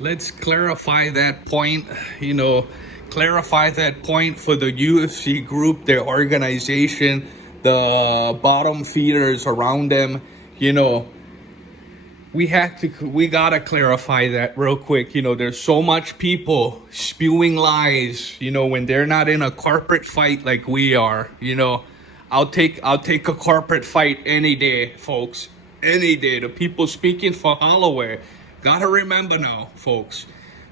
let's clarify that point, clarify that point for the UFC group, their organization, the bottom feeders around them. You know, we gotta clarify that real quick. There's so much people spewing lies, when they're not in a corporate fight like we are. I'll take a corporate fight any day, folks. Any day. The people speaking for Holloway, gotta remember now, folks,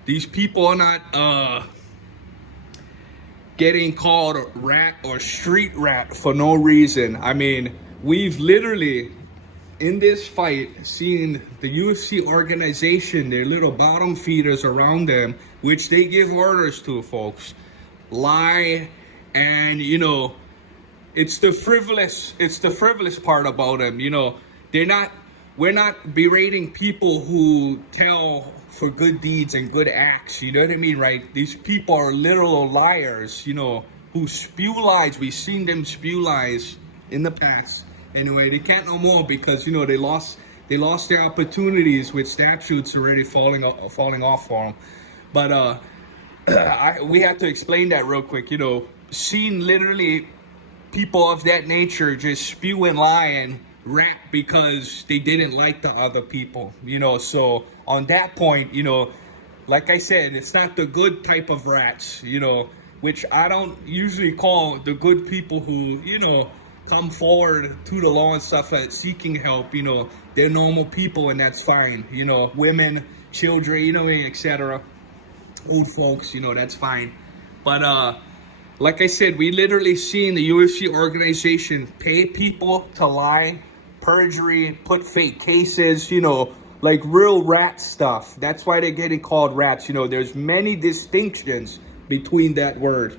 these people are not getting called rat or street rat for no reason. I mean, we've literally in this fight seen the UFC organization, their little bottom feeders around them, which they give orders to, folks, lie. And it's the frivolous part about them. We're not berating people who tell for good deeds and good acts. You know what I mean, right? These people are literal liars, who spew lies. We've seen them spew lies in the past. Anyway, they can't no more because they lost their opportunities with statutes already falling off for them. But we have to explain that real quick. Seeing literally people of that nature just spew and lie and rap because they didn't like the other people. So on that point, like I said, it's not the good type of rats. Which I don't usually call the good people who come forward to the law and stuff, seeking help. They're normal people, and that's fine. Women, children, etc. Old folks, that's fine. But like I said, we literally seen the UFC organization pay people to lie, perjury, put fake cases, like real rat stuff. That's why they're getting called rats. There's many distinctions between that word,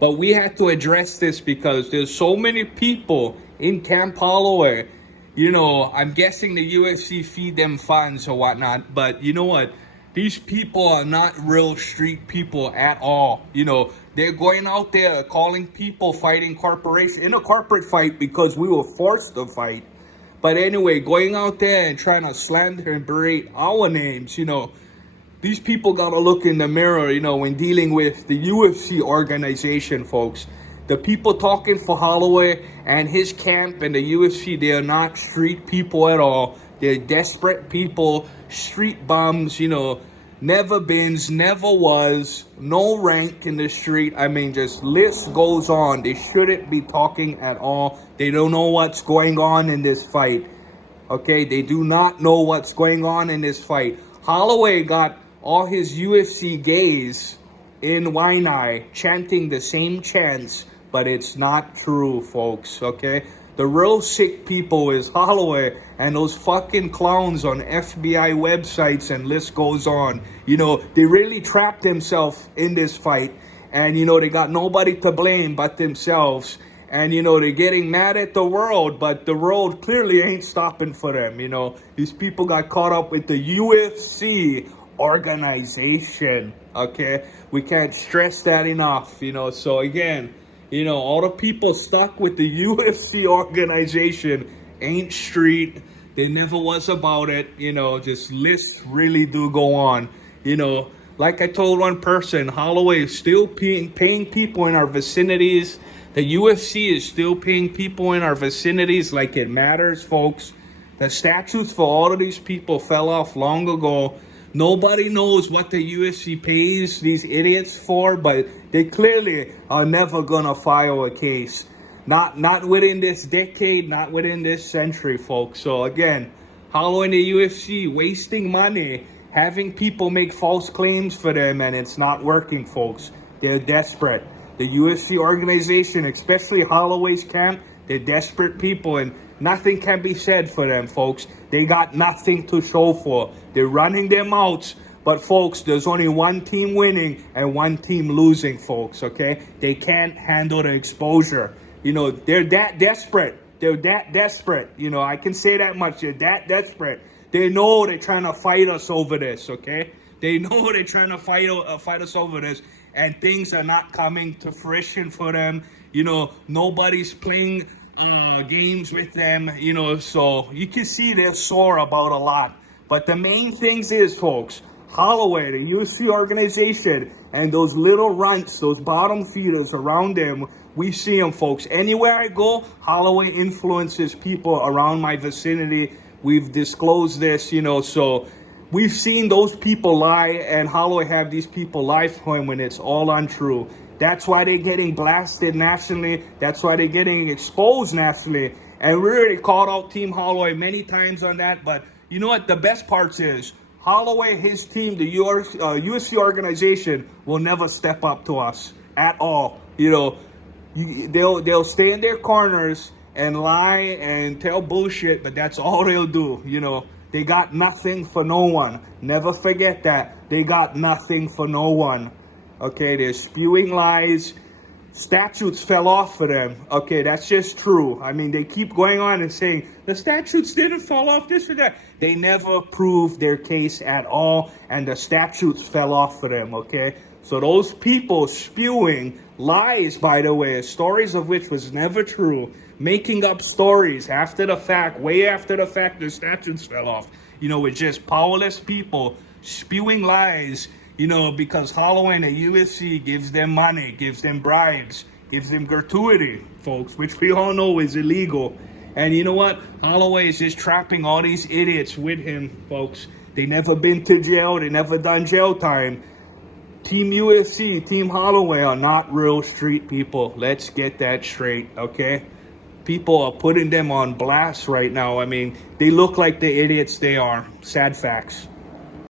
but we had to address this because there's so many people in Camp Holloway. I'm guessing the UFC feed them funds or whatnot, but you know what? These people are not real street people at all. They're going out there calling people fighting corporations in a corporate fight because we were forced to fight. But anyway, going out there and trying to slander and berate our names, these people got to look in the mirror, when dealing with the UFC organization, folks. The people talking for Holloway and his camp and the UFC, they are not street people at all. They're desperate people, street bums, never beens, never was, no rank in the street. I mean, just list goes on. They shouldn't be talking at all. They don't know what's going on in this fight. Okay, they do not know what's going on in this fight. Holloway got all his UFC gays in Waianae chanting the same chants, but it's not true, folks, okay? The real sick people is Holloway and those fucking clowns on FBI websites, and list goes on. They really trapped themselves in this fight, and they got nobody to blame but themselves. And they're getting mad at the world, but the world clearly ain't stopping for them. These people got caught up with the UFC organization. Okay, we can't stress that enough. So again, all the people stuck with the UFC organization ain't street. They never was about it. Just lists really do go on. Like I told one person, Holloway is still paying people in our vicinities. The UFC is still paying people in our vicinities like it matters, folks. The statutes for all of these people fell off long ago. Nobody knows what the UFC pays these idiots for, but they clearly are never gonna file a case. Not within this decade, not within this century, folks. So again, Holloway and the UFC wasting money, having people make false claims for them, and it's not working, folks. They're desperate. The UFC organization, especially Holloway's camp, they're desperate people, and nothing can be said for them, folks. They got nothing to show for. They're running their mouths, but folks, there's only one team winning and one team losing, folks, okay? They can't handle the exposure. They're that desperate. They're that desperate. I can say that much. They're that desperate. They know they're trying to fight us over this, okay? They know they're trying to fight us over this, and things are not coming to fruition for them. Nobody's playing games with them, so you can see they're sore about a lot. But the main things is, folks, Holloway, the UFC organization, and those little runts, those bottom feeders around them, we see them, folks. Anywhere I go, Holloway influences people around my vicinity. We've disclosed this, so we've seen those people lie, and Holloway have these people lie for him when it's all untrue. That's why they're getting blasted nationally. That's why they're getting exposed nationally. And we already called out Team Holloway many times on that. But you know what? The best part is Holloway, his team, the UFC organization will never step up to us at all. They'll stay in their corners and lie and tell bullshit, but that's all they'll do. They got nothing for no one. Never forget that. They got nothing for no one. Okay, they're spewing lies. Statutes fell off for them. Okay, that's just true. I mean, they keep going on and saying, the statutes didn't fall off, this or that. They never proved their case at all, and the statutes fell off for them, okay? So those people spewing lies, by the way, stories of which was never true, making up stories after the fact, way after the fact, the statutes fell off. With just powerless people spewing lies, because Holloway and the UFC gives them money, gives them bribes, gives them gratuity, folks, which we all know is illegal. And you know what? Holloway is just trapping all these idiots with him, folks. They never been to jail. They never done jail time. Team UFC, Team Holloway are not real street people. Let's get that straight, okay? People are putting them on blast right now. I mean, they look like the idiots they are. Sad facts.